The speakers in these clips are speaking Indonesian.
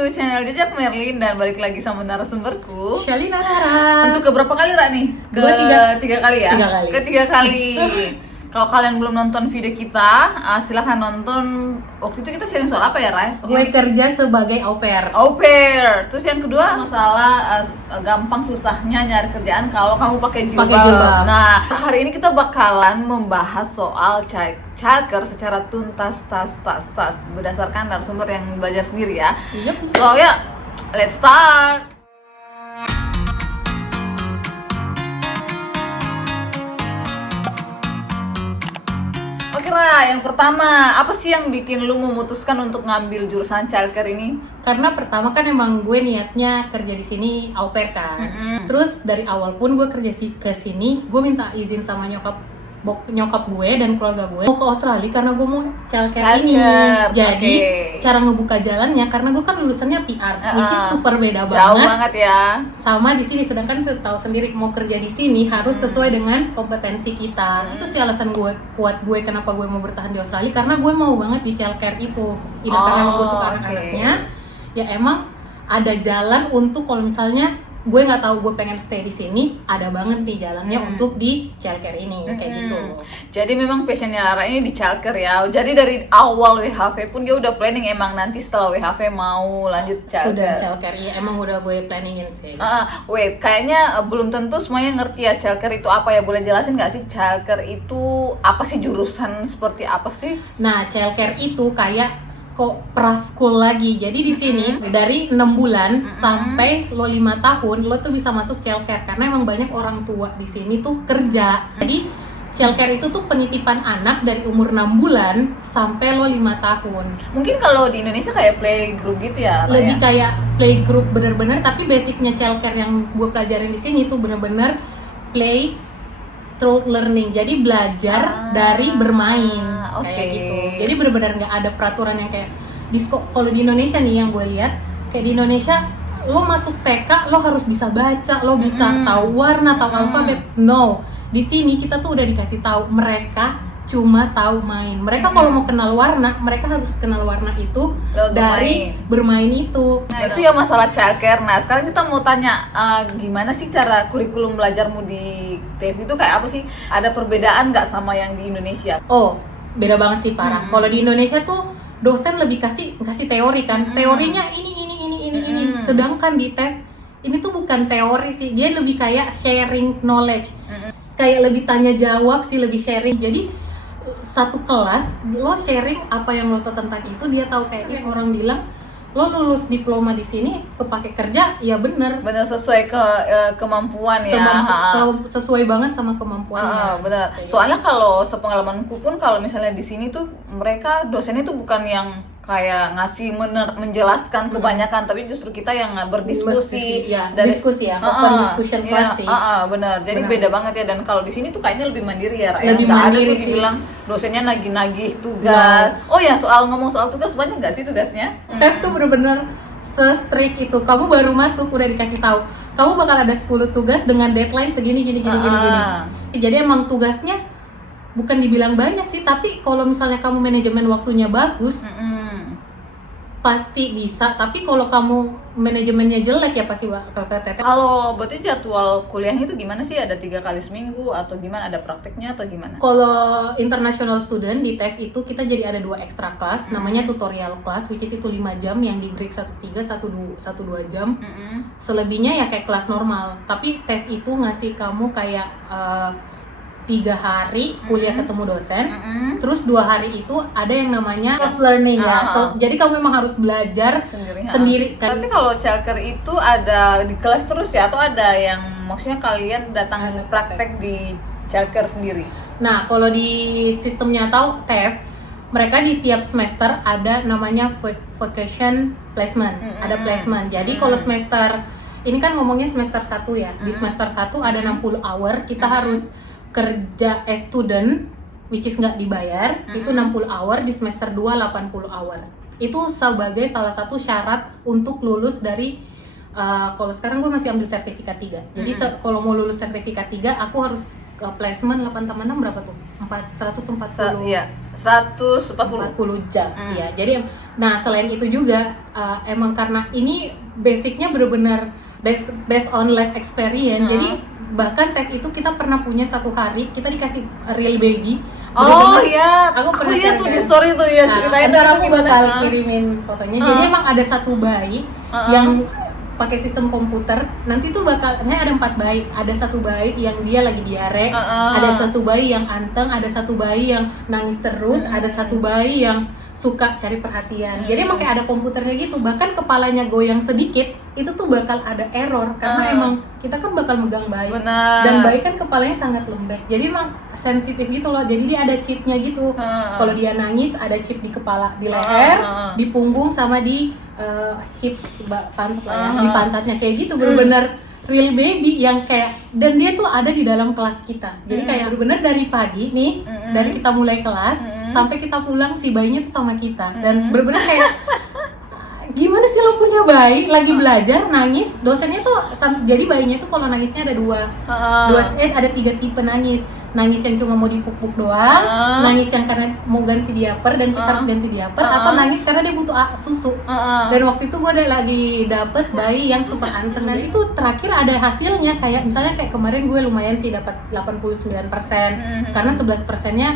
to channel Jejak Merlin dan balik lagi sama narasumberku Shalina Rara. Untuk keberapa kali Ra nih? Tiga kali ya? Ketiga kali. Kalau kalian belum nonton video kita, silahkan nonton. Waktu itu kita sharing soal apa ya, Ray? Gue kerja sebagai au pair. Au pair. Terus yang kedua masalah gampang susahnya nyari kerjaan kalau kamu pakai jilbab. Nah, hari ini kita bakalan membahas soal childcare secara tuntas tas berdasarkan narasumber yang belajar sendiri ya. Yep. So ya, let's start. Yang pertama, apa sih yang bikin lu memutuskan untuk ngambil jurusan childcare ini? Karena pertama kan emang gue niatnya kerja di sini au pair kan. Terus dari awal pun gue kerja ke sini, gue minta izin sama nyokap gue dan keluarga gue mau ke Australia karena gue mau childcare ini. Jadi cara ngebuka jalannya karena gue kan lulusannya PR, which is super beda jauh banget ya sama di sini. Sedangkan tahu sendiri mau kerja di sini harus sesuai dengan kompetensi kita. Itu sih alasan gue kenapa gue mau bertahan di Australia, karena gue mau banget di childcare itu. Karena emang gue suka anak-anaknya. Ya emang ada jalan untuk kalau misalnya gue nggak tahu gue pengen stay di sini, ada banget nih jalannya untuk di childcare ini kayak gitu. Jadi memang passionnya Rara ini di childcare ya. Jadi dari awal WHV pun dia udah planning emang nanti setelah WHV mau lanjut childcare. Student childcare, iya emang udah gue planningin sih. Wait, kayaknya belum tentu semuanya ngerti ya childcare itu apa ya. Boleh jelasin nggak sih childcare itu apa sih, jurusan seperti apa sih? Nah, childcare itu kayak praskul lagi. Jadi di sini dari 6 bulan sampai lo 5 tahun lo tuh bisa masuk childcare karena emang banyak orang tua di sini tuh kerja. Jadi childcare itu tuh penitipan anak dari umur 6 bulan sampai lo 5 tahun. Mungkin kalau di Indonesia kayak playgroup gitu ya? Lebih kayak playgroup bener-bener, tapi basicnya childcare yang gue pelajarin di sini tuh bener-bener play through learning. Jadi belajar dari bermain. Kayak gitu. Jadi benar-benar nggak ada peraturan yang kayak kalau di Indonesia nih yang gue lihat, kayak di Indonesia lo masuk TK lo harus bisa baca, lo bisa tahu warna, tahu alfabet. No, di sini kita tuh udah dikasih tahu, mereka cuma tahu main. Mereka kalau mau kenal warna, mereka harus kenal warna itu dari bermain itu. Nah, itu ya masalah childcare. Nah, sekarang kita mau tanya, gimana sih cara kurikulum belajarmu di TEF itu kayak apa sih? Ada perbedaan nggak sama yang di Indonesia? Oh, beda banget sih, parah. Kalau di Indonesia tuh dosen lebih kasih teori kan. Teorinya ini. Sedangkan di TEF ini tuh bukan teori sih, dia lebih kayak sharing knowledge. Kayak lebih tanya jawab sih, lebih sharing. Jadi satu kelas lo sharing apa yang lo tahu tentang itu, dia tahu. Kayak orang bilang lo lulus diploma di sini kepake kerja, ya bener sesuai kemampuan ya. Sesuai banget sama kemampuannya. Bener. Soalnya kalau sepengalamanku pun kalau misalnya di sini tuh mereka dosennya tuh bukan yang kayak ngasih menjelaskan kebanyakan, tapi justru kita yang berdiskusi dari diskusi ya, open discussion class sih. Benar. Jadi beda banget ya. Dan kalau di sini tuh kayaknya lebih mandiri ya, lebih mandiri sih. Dibilang dosennya nagih-nagih tugas. Oh ya, ngomong soal tugas, banyak nggak sih tugasnya? TEF tuh bener-bener se-strict itu. Kamu baru masuk udah dikasih tahu, kamu bakal ada 10 tugas dengan deadline segini gini. Jadi emang tugasnya bukan dibilang banyak sih, tapi kalau misalnya kamu manajemen waktunya bagus, pasti bisa. Tapi kalau kamu manajemennya jelek ya pasti bakal keteter. Kalau berarti jadwal kuliahnya itu gimana sih? Ada 3 kali seminggu atau gimana? Ada prakteknya atau gimana? Kalau international student di TEF itu kita jadi ada 2 extra class, namanya tutorial class, which is itu 5 jam yang di break 1-3, 1-2 jam. Selebihnya ya kayak kelas normal. Tapi TEF itu ngasih kamu kayak 3 hari kuliah ketemu dosen, terus 2 hari itu ada yang namanya self-learning ya. Jadi kamu memang harus belajar sendiri. Berarti kalau childcare itu ada di kelas terus ya? Atau ada yang maksudnya kalian datang praktek di childcare sendiri? Nah, kalau di sistemnya atau TEF, mereka di tiap semester ada namanya vacation placement. Ada placement. Jadi kalau semester, ini kan ngomongnya semester 1 ya. Di semester 1 ada 60 hour, kita harus kerja as student, which is nggak dibayar. Itu 60 hour, di semester 2 80 hour. Itu sebagai salah satu syarat untuk lulus dari Kalau sekarang gue masih ambil sertifikat 3. Jadi kalau mau lulus sertifikat 3, aku harus ke placement 8 tambah 6 berapa tuh? 140. Iya, 140 jam. Iya. Jadi nah selain itu juga emang karena ini basicnya benar-benar based on life experience. Jadi bahkan TEF itu kita pernah punya satu hari kita dikasih real baby. Oh iya, aku pernah lihat tuh share di story tuh ya, ceritain ntar dong aku bakal kirimin fotonya. Jadi emang ada satu bayi yang pakai sistem komputer, nanti tuh bakalnya ada 4 bayi. Ada satu bayi yang dia lagi diare, ada satu bayi yang anteng, ada satu bayi yang nangis terus, ada satu bayi yang suka cari perhatian. Jadi emang kayak ada komputernya gitu. Bahkan kepalanya goyang sedikit, itu tuh bakal ada error karena emang kita kan bakal megang bayi. Benar. Dan bayi kan kepalanya sangat lembek. Jadi emang sensitif gitu loh. Jadi dia ada chipnya gitu. Kalau dia nangis ada chip di kepala, di leher, di punggung sama di hips pantat lah ya, di pantatnya kayak gitu. Bener-bener real baby yang kayak, dan dia tuh ada di dalam kelas kita. Jadi kayak bener-bener dari pagi nih, dari kita mulai kelas sampai kita pulang si bayinya tuh sama kita. Dan bener-bener kayak gimana sih lo punya bayi lagi belajar nangis, dosennya tuh jadi bayinya tuh kalau nangisnya ada ada 3 tipe nangis yang cuma mau dipuk-puk doang, nangis yang karena mau ganti diaper dan kita harus ganti diaper, atau nangis karena dia butuh susu. Dan waktu itu gue lagi dapet bayi yang super anteng. Dan itu terakhir ada hasilnya, kayak misalnya kayak kemarin gue lumayan sih dapat 89%, karena 11%-nya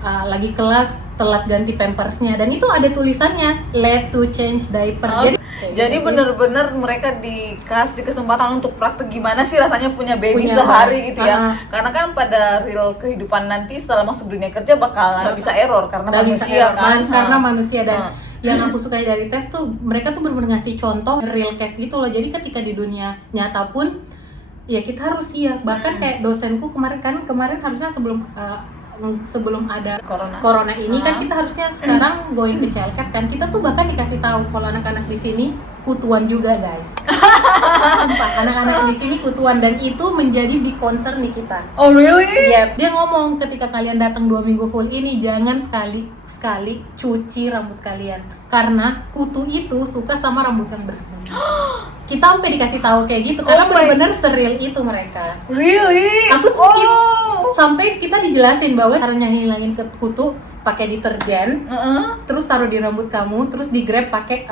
lagi kelas telat ganti pampersnya, dan itu ada tulisannya late to change diaper. Jadi bener-bener mereka dikasih kesempatan untuk praktek gimana sih rasanya punya baby sehari gitu ya. Karena kan pada real kehidupan nanti setelah masuk dunia kerja bakalan bisa error karena manusia kan. Karena manusia. Dan yang aku suka dari TEF tuh mereka tuh bener-bener ngasih contoh real case gitu loh. Jadi ketika di dunia nyata pun ya kita harus siap. Bahkan kayak dosenku kemarin harusnya sebelum ada corona ini kan kita harusnya sekarang going ke childcare kan, kita tuh bahkan dikasih tahu kalau anak-anak di sini kutuan juga guys. Sumpah, anak-anak di sini kutuan, dan itu menjadi big concern nih kita. Oh really? Iya, dia ngomong ketika kalian datang 2 minggu full ini jangan sekali cuci rambut kalian karena kutu itu suka sama rambut yang bersih. Kita sampai dikasih tahu kayak gitu karena benar-benar seril itu mereka. Really? Aku sampai kita dijelasin bahwa caranya ngilangin kutu pakai deterjen, terus taruh di rambut kamu, terus di grab pakai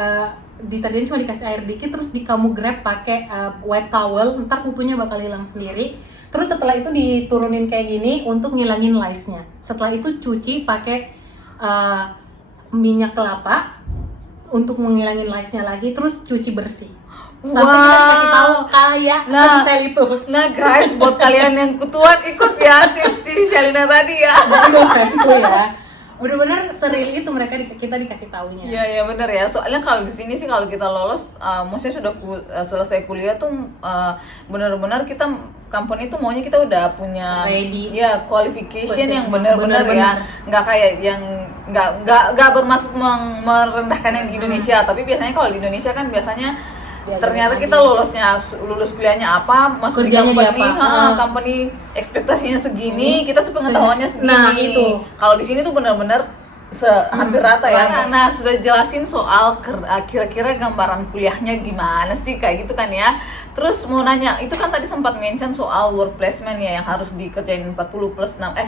deterjen cuma dikasih air dikit, terus kamu grab pakai wet towel, ntar kutunya bakal hilang sendiri. Terus setelah itu diturunin kayak gini untuk ngilangin lice-nya. Setelah itu cuci pakai minyak kelapa untuk menghilangin lice-nya lagi, terus cuci bersih. Sampai kita dikasih tahu kayak sedetail itu. Nah guys, buat kalian yang kutuan ikut ya tips si Shelina tadi ya. Jadi dosenku ya, bener-bener seril itu kita dikasih taunya. Iya bener ya. Soalnya kalau di sini sih kalau kita lolos, maksudnya sudah selesai kuliah tuh bener-bener kita company itu maunya kita udah punya ready. Ya qualification yang bener-bener ya. Nggak kayak yang nggak bermaksud merendahkan yang di Indonesia. Tapi biasanya kalau di Indonesia kan biasanya ternyata kita lulus kuliahnya apa, masuk kerjanya di company, company ekspektasinya segini, kita sepengetahuannya segini. Nah itu. Kalau di sini tuh benar-benar hampir rata ya. Nah sudah jelasin soal kira-kira gambaran kuliahnya gimana sih kayak gitu kan ya. Terus mau nanya, itu kan tadi sempat mention soal work placement ya yang harus dikerjain 60 plus 80.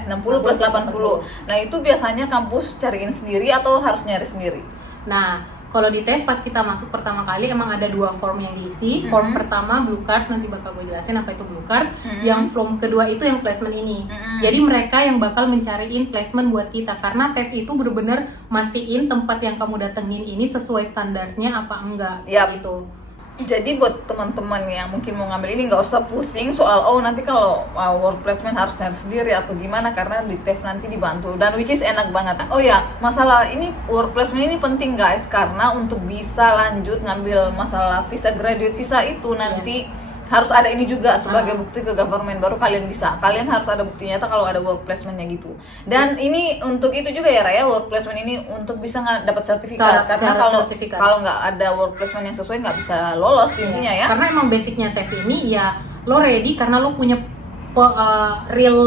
Nah itu biasanya kampus cariin sendiri atau harus nyari sendiri? Nah kalau di TEF pas kita masuk pertama kali emang ada 2 form yang diisi. Form pertama blue card, nanti bakal gue jelasin apa itu blue card. Yang form kedua itu yang placement ini. Jadi mereka yang bakal mencariin placement buat kita, karena TEF itu bener-bener mastiin tempat yang kamu datengin ini sesuai standarnya apa enggak gitu. Jadi buat teman-teman yang mungkin mau ngambil ini nggak usah pusing soal nanti kalau work placement harus cari sendiri atau gimana, karena di TEF nanti dibantu, dan which is enak banget. Oh ya, masalah ini work placement ini penting guys, karena untuk bisa lanjut ngambil masalah visa graduate visa itu nanti harus ada ini juga sebagai bukti ke government, baru kalian harus ada bukti nyata kalau ada work placementnya gitu. Dan ini untuk itu juga ya Raya, work placement ini untuk bisa dapat sertifikat, karena kalau nggak ada work placement yang sesuai nggak bisa lolos intinya ya. Karena emang basicnya TEF ini ya lo ready karena lo punya real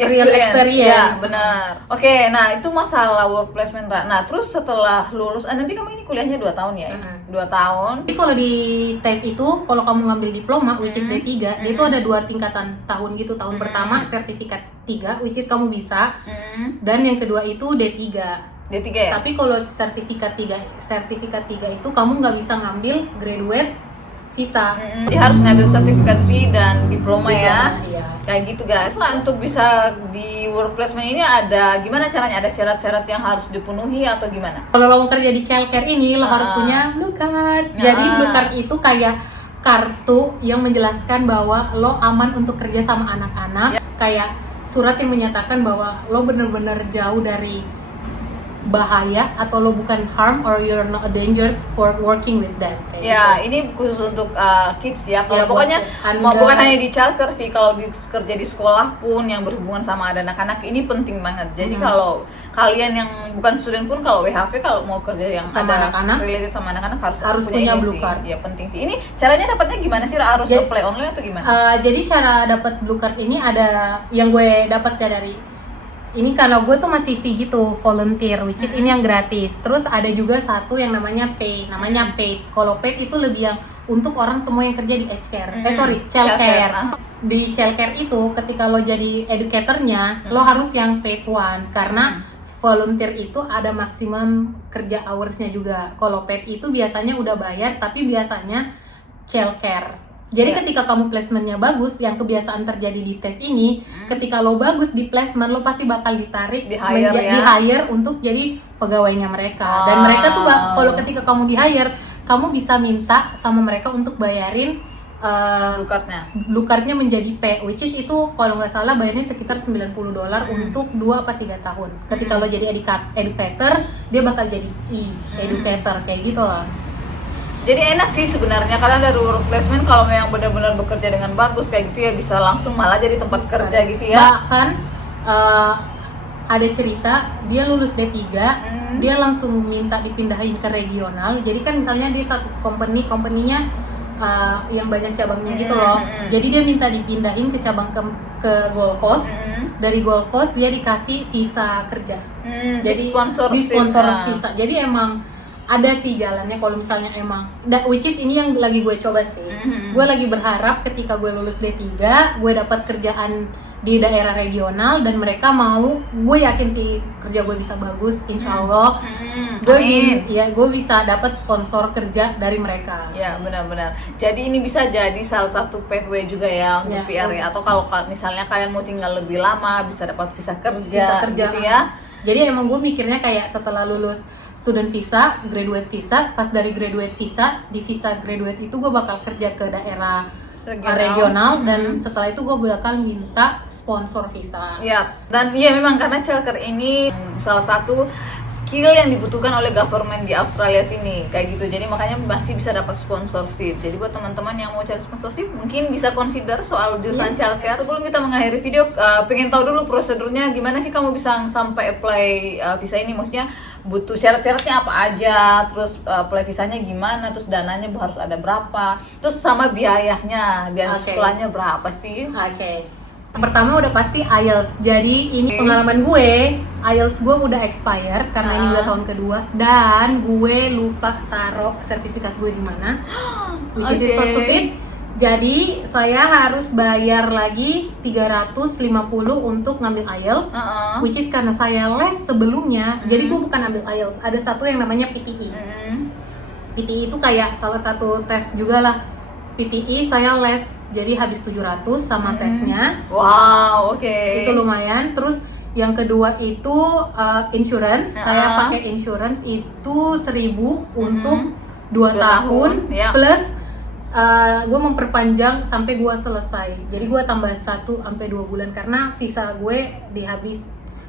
real experience. Ya, benar. Oke, nah itu masalah work placement. Nah, terus setelah lulus, nanti kamu ini kuliahnya 2 tahun ya? 2 tahun. Jadi kalau di TAFE itu, kalau kamu ngambil diploma, which is D3, dia itu ada 2 tingkatan tahun gitu. Tahun pertama sertifikat 3, which is kamu bisa. Dan yang kedua itu D3. D3 ya? Tapi kalau sertifikat 3 itu kamu nggak bisa ngambil graduate visa. Jadi harus ngambil sertifikat V dan diploma ya. Iya. Kayak gitu guys. Nah, untuk bisa di work placement ini ada gimana caranya? Ada syarat-syarat yang harus dipenuhi atau gimana? Kalau kamu kerja di childcare ini, lo harus punya blue card. Jadi blue card itu kayak kartu yang menjelaskan bahwa lo aman untuk kerja sama anak-anak. Kayak surat yang menyatakan bahwa lo bener-bener jauh dari bahaya atau lo bukan harm or you're not dangerous for working with them. Ya, ini khusus untuk kids ya. Kalau Ya, pokoknya buat bukan hanya di childcare sih, kalau kerja di sekolah pun yang berhubungan sama ada anak-anak ini penting banget. Jadi kalau kalian yang bukan student pun kalau WHV kalau mau kerja yang sama ada anak-anak, related sama anak-anak harus punya ini blue sih. card. Ya penting sih. Ini caranya dapatnya gimana sih? Harus Jadi- apply online atau gimana? Jadi cara dapat blue card ini ada yang gue dapat ya dari ini karena gue tuh masih fee gitu, volunteer, which is ini yang gratis. Terus ada juga satu yang namanya paid. Kalau paid itu lebih yang untuk orang semua yang kerja di childcare. Di childcare itu ketika lo jadi educatornya, lo harus yang paid one karena volunteer itu ada maksimum kerja hoursnya juga. Kalau paid itu biasanya udah bayar, tapi biasanya childcare. Jadi ketika kamu placementnya bagus, yang kebiasaan terjadi di TAFE ini, ketika lo bagus di placement, lo pasti bakal ditarik Di hire untuk jadi pegawainya mereka. Dan mereka tuh kalau ketika kamu di hire, kamu bisa minta sama mereka untuk bayarin Blue cardnya menjadi P, which is itu kalau nggak salah bayarnya sekitar $90 untuk 2 atau 3 tahun. Ketika lo jadi educator, dia bakal jadi educator kayak gitu loh. Jadi enak sih sebenarnya karena dari work placement kalau memang benar-benar bekerja dengan bagus kayak gitu ya bisa langsung malah jadi tempat kerja gitu ya. Bahkan ada cerita dia lulus D3, dia langsung minta dipindahin ke regional. Jadi kan misalnya dia satu company-nya yang banyak cabangnya gitu loh. Jadi dia minta dipindahin ke cabang ke Gold Coast. Dari Gold Coast dia dikasih visa kerja. Jadi sponsor visa. Jadi emang ada sih jalannya kalau misalnya emang which is ini yang lagi gue coba sih. Gue lagi berharap ketika gue lulus D3 gue dapat kerjaan di daerah regional dan mereka mau, gue yakin sih kerja gue bisa bagus insyaallah. Gue bisa dapat sponsor kerja dari mereka. Ya benar-benar. Jadi ini bisa jadi salah satu pathway juga ya untuk PR ya. Atau kalau misalnya kalian mau tinggal lebih lama bisa dapat visa kerja gitu ya. Jadi emang gue mikirnya kayak setelah lulus student visa, graduate visa, pas dari graduate visa, di visa graduate itu gue bakal kerja ke daerah regional dan setelah itu gue bakal minta sponsor visa. Ya, dan iya memang karena childcare ini salah satu skill yang dibutuhkan oleh government di Australia sini kayak gitu. Jadi makanya masih bisa dapat sponsorship. Jadi buat teman-teman yang mau cari sponsorship mungkin bisa consider soal jurusan childcare. Sebelum kita mengakhiri video, pengen tahu dulu prosedurnya gimana sih kamu bisa sampai apply visa ini, maksudnya butuh syarat-syaratnya apa aja, terus apply visanya gimana, terus dananya harus ada berapa, terus sama biaya sekolahnya berapa sih? Pertama udah pasti IELTS. Jadi ini pengalaman gue, IELTS gue udah expired karena ini udah tahun kedua dan gue lupa taruh sertifikat gue di mana. Which is so stupid. Jadi saya harus bayar lagi 350 untuk ngambil IELTS, which is karena saya les sebelumnya. Jadi gue bukan ambil IELTS, ada satu yang namanya PTE. PTE itu kayak salah satu tes juga lah. PTE saya les, jadi habis 700 sama tesnya. Wow, Itu lumayan. Terus yang kedua itu insurance. Saya pakai insurance itu 1.000 untuk 2 tahun. Plus gue memperpanjang sampai gue selesai. Jadi gue tambah 1 sampai 2 bulan karena visa gue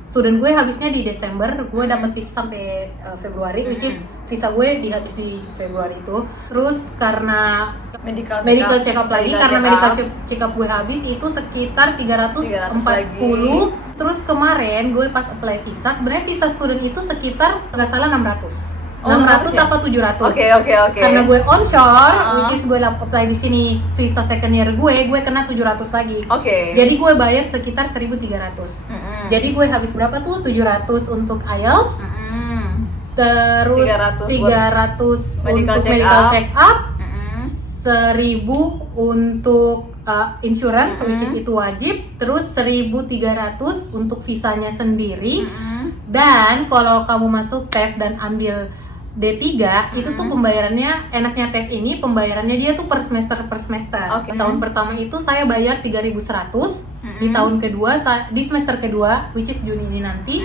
student gue habisnya di Desember, gue dapat visa sampai Februari, which is visa gue dihabis di Februari itu. Terus karena medical check up lagi, karena medical check up gue habis itu sekitar 340. Terus kemarin gue pas apply visa, sebenarnya visa student itu sekitar nggak salah 600. 600 ya? apa 700. Oke. Karena gue onshore, which is gue apply di sini visa second year gue kena 700 lagi. Oke. Jadi gue bayar sekitar 1.300. Jadi gue habis berapa tuh? 700 untuk IELTS. Terus 300 medical untuk check medical up. check up. 1.000 untuk insurance, which is itu wajib. Terus 1.300 untuk visanya sendiri. Dan kalau kamu masuk TEF dan ambil D3, itu tuh pembayarannya, enaknya TEF ini pembayarannya dia tuh per semester. Tahun pertama itu saya bayar 3.100, di tahun kedua, di semester kedua, which is Juni ini nanti,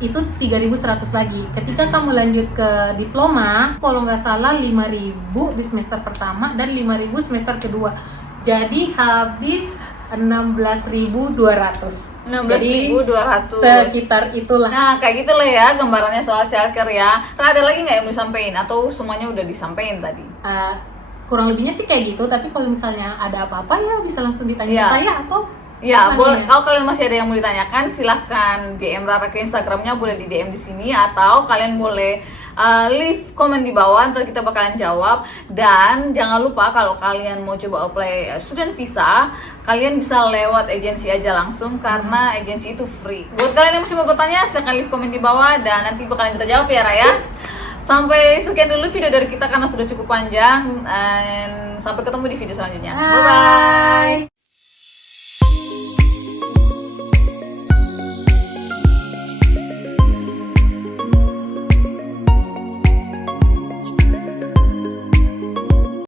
itu 3.100 lagi. Ketika kamu lanjut ke diploma, kalau nggak salah 5.000 di semester pertama dan 5.000 semester kedua. Jadi habis 16.200. 16.200. Sekitar itulah. Nah, kayak gitulah ya gambarannya soal childcare ya. Nah, ada lagi nggak yang mau disampaikan atau semuanya udah disampaikan tadi? Kurang lebihnya sih kayak gitu, tapi kalau misalnya ada apa-apa ya bisa langsung ditanya saya atau ya, boleh. Kalau kalian masih ada yang mau ditanyakan, silahkan DM Rara ke Instagramnya, boleh di DM di sini atau kalian boleh leave komen di bawah, ntar kita bakalan jawab. Dan jangan lupa kalau kalian mau coba apply student visa, kalian bisa lewat agensi aja langsung karena agensi itu free. Buat kalian yang masih mau bertanya, silahkan leave komen di bawah dan nanti bakalan kita jawab ya Raya. Sampai sekian dulu video dari kita karena sudah cukup panjang, dan sampai ketemu di video selanjutnya. Bye bye.